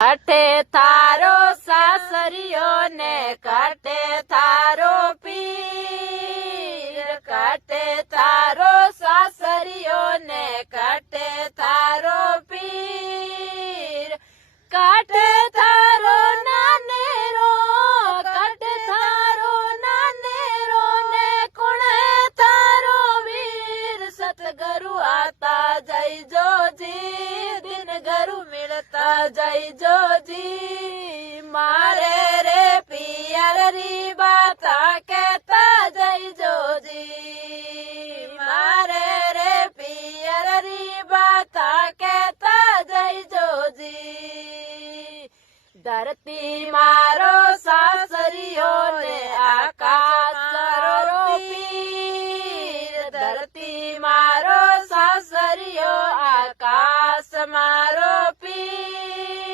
કાઠે થારો સાસરિયો ને કાઠે થારો પીર, કાઠે થારો સાસરિયો ને કાઠે થારો પીર, કાઠે થારો નાનેરો, કાઠે થારો નાનેરો ને કોણે થારો વીર, સતગરુ આતા જય જોજી, દિન ગરુ મિલતા જય જોજી, મારે રે પિયર રી બાતા કહેતા જય જોજી, મારે રે પિયર રી બાતા કહેતા જય જોજી, ધરતી મારો સાસરિયો ને આકાશ તારો પીર, ધરતી મારો સાસરિયો આકાશ મારો પીર,